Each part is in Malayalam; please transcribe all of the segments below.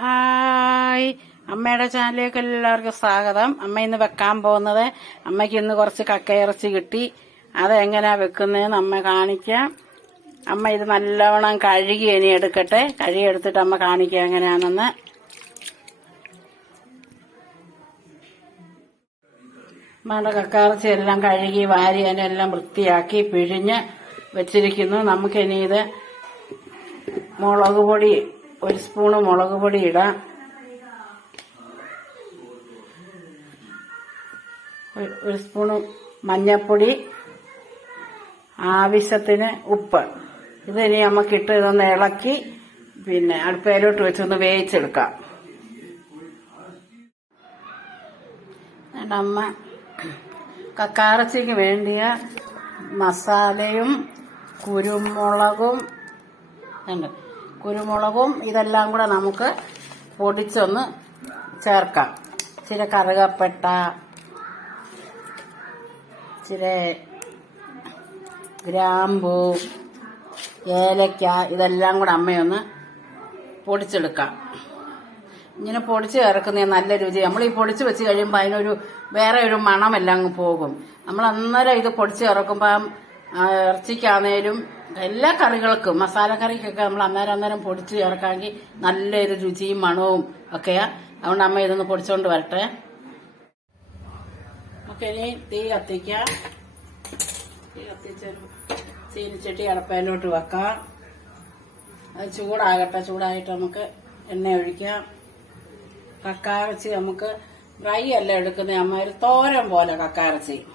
ഹായ്. അമ്മയുടെ ചാനലിലേക്ക് എല്ലാവർക്കും സ്വാഗതം. അമ്മ ഇന്ന് വെക്കാൻ പോകുന്നത് അമ്മയ്ക്ക് ഇന്ന് കുറച്ച് കക്കയിറച്ചി കിട്ടി. അതെങ്ങനെയാ വെക്കുന്നതെന്ന് അമ്മ കാണിക്കാം. അമ്മ ഇത് നല്ലവണ്ണം കഴുകി ഇനി എടുക്കട്ടെ. കഴുകി എടുത്തിട്ട് അമ്മ കാണിക്കാം എങ്ങനെയാണെന്ന്. അമ്മയുടെ കക്കയിറച്ചി എല്ലാം കഴുകി വാരി അതിനെല്ലാം വൃത്തിയാക്കി പിഴിഞ്ഞ് വെച്ചിരിക്കുന്നു. നമുക്കിനി ഇത് മുളക് പൊടി ഒരു സ്പൂണ് മുളക് പൊടി ഇടാം. ഒരു- സ്പൂണ് മഞ്ഞപ്പൊടി. ആവശ്യത്തിന് ഉപ്പ്. ഇത് ഇനി നമുക്കിട്ട് ഇതൊന്ന് ഇളക്കി പിന്നെ അടുപ്പയിലോട്ട് വെച്ചൊന്ന് വേവിച്ചെടുക്കാം. അമ്മ. കക്കാറച്ചിക്ക് വേണ്ടിയ മസാലയും കുരുമുളകും ഉണ്ട് കുരുമുളകും ഇതെല്ലാം കൂടെ നമുക്ക് പൊടിച്ചൊന്ന് ചേർക്കാം. ചില കറുകപ്പെട്ട ചില ഗ്രാമ്പൂ ഏലക്ക ഇതെല്ലാം കൂടെ അമ്മയൊന്ന് പൊടിച്ചെടുക്കാം. ഇങ്ങനെ പൊടിച്ച് ചേർക്കുന്ന നല്ല രുചി നമ്മൾ ഈ പൊടിച്ച് വെച്ച് കഴിയുമ്പോൾ അതിനൊരു വേറെ ഒരു മണമെല്ലാം അങ്ങ് പോകും. നമ്മൾ അന്നേരം ഇത് പൊടിച്ച് ചേർക്കുമ്പോൾ ഇറച്ചിക്കാണേലും എല്ലാ കറികൾക്കും മസാല കറിക്കൊക്കെ നമ്മൾ അന്നേരം അന്നേരം പൊടിച്ച് ചേർക്കാമെങ്കിൽ നല്ലൊരു രുചിയും മണവും ഒക്കെയാ. അതുകൊണ്ട് അമ്മ ഇതൊന്ന് പൊടിച്ചോണ്ട് വരട്ടെ. നമുക്കിനി തീ കത്തിക്കാം. തീ കത്തിച്ചൊരു ചീനിച്ചട്ടി അടപ്പയിലോട്ട് വെക്കാം. അത് ചൂടാകട്ടെ ചൂടായിട്ട് നമുക്ക് എണ്ണ ഒഴിക്കാം. കക്കാറച്ചി നമുക്ക് ഫ്രൈ അല്ല എടുക്കുന്ന അമ്മ ഒരു തോരൻ പോലെ കക്കാറച്ചി.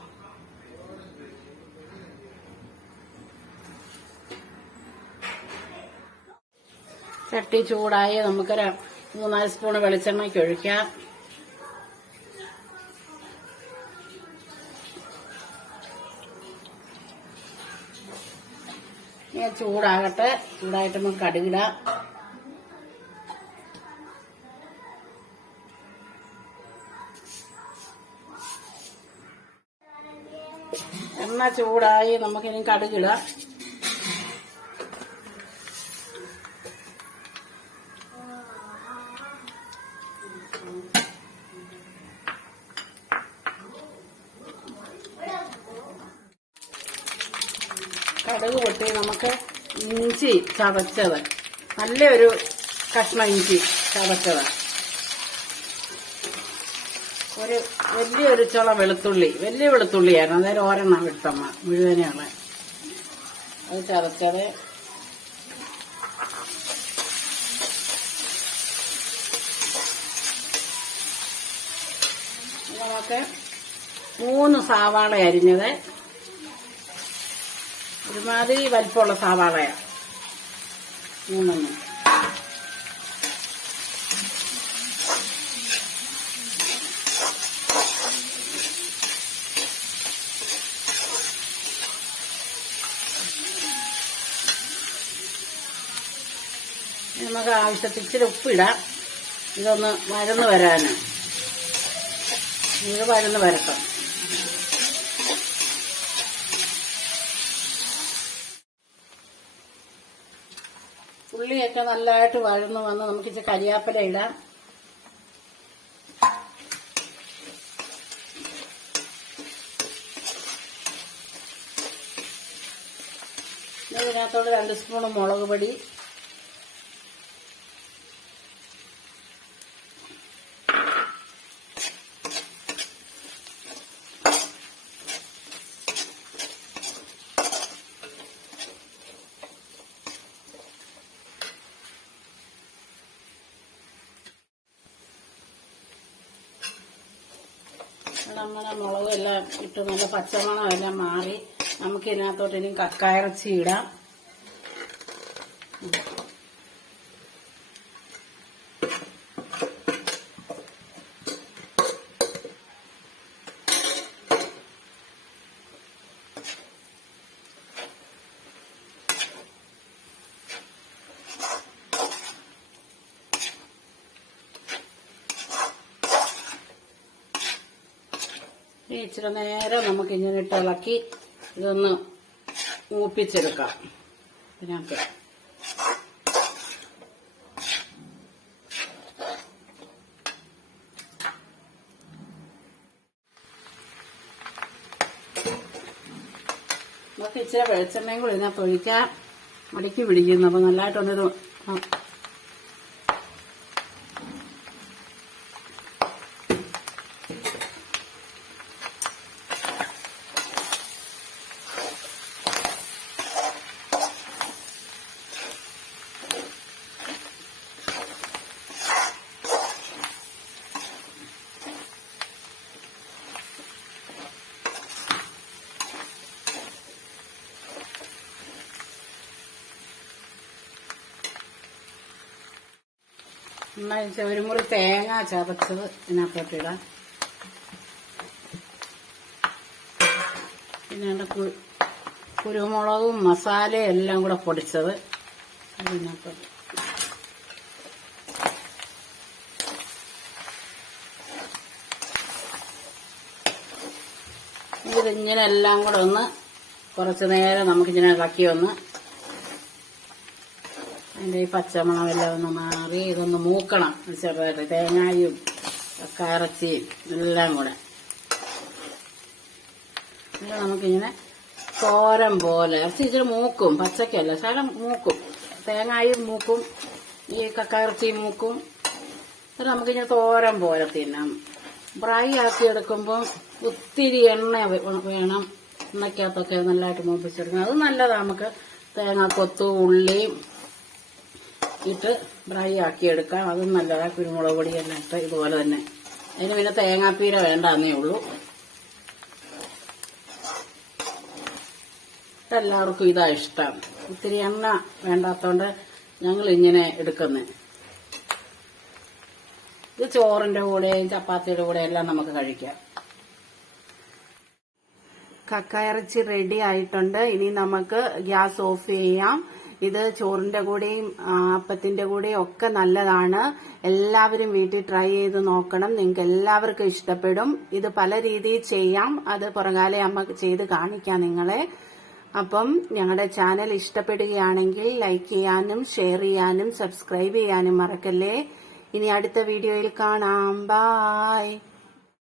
ചട്ടി ചൂടായി നമുക്കൊരു മൂന്നാൽ സ്പൂൺ വെളിച്ചെണ്ണയ്ക്ക് ഒഴിക്കാം. ചൂടാകട്ടെ. ചൂടായിട്ട് നമുക്ക് കടുകിടാം. എണ്ണ ചൂടായി നമുക്കിനി കടുകിടാം. കടുക് പൊട്ടി നമുക്ക് ഇഞ്ചി ചതച്ചത്. നല്ലൊരു കഷ്ണം ഇഞ്ചി ചതച്ചത് ഒരു വലിയൊരു ചുള വെളുത്തുള്ളി വലിയ വെളുത്തുള്ളിയായിരുന്നു. അന്നേരം ഒരെണ്ണം വിട്ടമ്മ മുഴുവനെയാണ് അത് ചതച്ചത്. മൂന്ന് സവാള അരിഞ്ഞത് ഒരുമാതിരി വലിപ്പമുള്ള സവാളയാണ് മൂന്നെണ്ണം. നമുക്ക് ആവശ്യത്തിന് ഇച്ചിരി ഉപ്പിടാം. ഇതൊന്ന് വരന്ന് വരാനാണ്. ഇത് വരന്ന് വരട്ടെ. ഉള്ളിയൊക്കെ നല്ലതായിട്ട് വഴന്ന് വന്ന് നമുക്ക് ഇച്ചിരി കരിയാപ്പില ഇടാം. ഇതിനകത്തോട് രണ്ട് സ്പൂൺ മുളക് പൊടി. നമ്മുടെ മുളകും എല്ലാം ഇട്ട് നല്ല പച്ചമണം എല്ലാം മാറി. നമുക്ക് ഇതിനകത്തോട്ട് ഇനി കക്കായിറച്ചി ഇടാം. ഇച്ചിരി നേരം നമുക്ക് ഇങ്ങനെ ഇട്ട് ഇളക്കി ഇതൊന്ന് മൂപ്പിച്ചെടുക്കാം. ഇതിനകത്ത്. നമുക്ക് ഇച്ചിരി വെളിച്ചെണ്ണയും കൂടി ഇതിനകത്ത് ഒഴിക്കാം. അടിക്ക് പിടിക്കുന്നു. അപ്പൊ നല്ലതായിട്ടൊന്നിത് ഒരു മുറി തേങ്ങ ചതച്ചത് ഇതിനകത്തോട്ട് ഇടാം. പിന്നെ കുരുമുളകും മസാലയും എല്ലാം കൂടെ പൊടിച്ചത് ഇതിനകത്തോട്ട്. ഇതിങ്ങനെ എല്ലാം കൂടെ ഒന്ന് കുറച്ച് നേരം നമുക്കിങ്ങനെ ഇളക്കി ഒന്ന് അതിന്റെ ഈ പച്ചമണം എല്ലാം ഒന്ന് മാറി ഇതൊന്ന് മൂക്കണം. ചെറുതായിട്ട് തേങ്ങായും കയറച്ചിയും എല്ലാം കൂടെ. എന്നിട്ട് നമുക്കിങ്ങനെ തോരൻ പോലെ ഇറച്ചി ഇച്ചിരി മൂക്കും പച്ചക്കല്ല ശകലം മൂക്കും. തേങ്ങായും മൂക്കും ഈ കക്കയിറച്ചിയും മൂക്കും. എന്നിട്ട് നമുക്കിങ്ങനെ തോരം പോലെ തിന്നാം. ഫ്രൈ ആക്കി എടുക്കുമ്പോൾ ഒത്തിരി എണ്ണ വേണം. എണ്ണയ്ക്കകത്തൊക്കെ നല്ലതായിട്ട് മൂപ്പിച്ചെടുക്കണം. അത് നല്ലതാണ് നമുക്ക് തേങ്ങ കൊത്തു ഉള്ളിയും ഇട്ട് ഡ്രൈ ആക്കി എടുക്കാം അതും നല്ലതാണ് കുരുമുളക് പൊടിയെല്ലാം ഇട്ട് ഇതുപോലെ തന്നെ. അതിന് പിന്നെ തേങ്ങാപ്പീര വേണ്ടാന്നേ ഉള്ളൂ. എല്ലാവർക്കും ഇതാ ഇഷ്ടം. ഒത്തിരി എണ്ണ വേണ്ടാത്തോണ്ട് ഞങ്ങൾ ഇങ്ങനെ എടുക്കുന്നേ. ഇത് ചോറിന്റെ കൂടെയും ചപ്പാത്തിയുടെ കൂടെ എല്ലാം നമുക്ക് കഴിക്കാം. കക്കയിറച്ചി റെഡി ആയിട്ടുണ്ട്. ഇനി നമുക്ക് ഗ്യാസ് ഓഫ് ചെയ്യാം. ഇത് ചോറിന്റെ കൂടെയും അപ്പത്തിന്റെ കൂടെയും ഒക്കെ നല്ലതാണ്. എല്ലാവരും വീട്ടിൽ ട്രൈ ചെയ്ത് നോക്കണം. നിങ്ങൾക്ക് എല്ലാവർക്കും ഇഷ്ടപ്പെടും. ഇത് പല രീതിയിൽ ചെയ്യാം. അത് പുറകാലെ അമ്മ ചെയ്ത് കാണിക്കാം നിങ്ങളെ. അപ്പം ഞങ്ങളുടെ ചാനൽ ഇഷ്ടപ്പെടുകയാണെങ്കിൽ ലൈക്ക് ചെയ്യാനും ഷെയർ ചെയ്യാനും സബ്സ്ക്രൈബ് ചെയ്യാനും മറക്കല്ലേ. ഇനി അടുത്ത വീഡിയോയിൽ കാണാം. ബായ്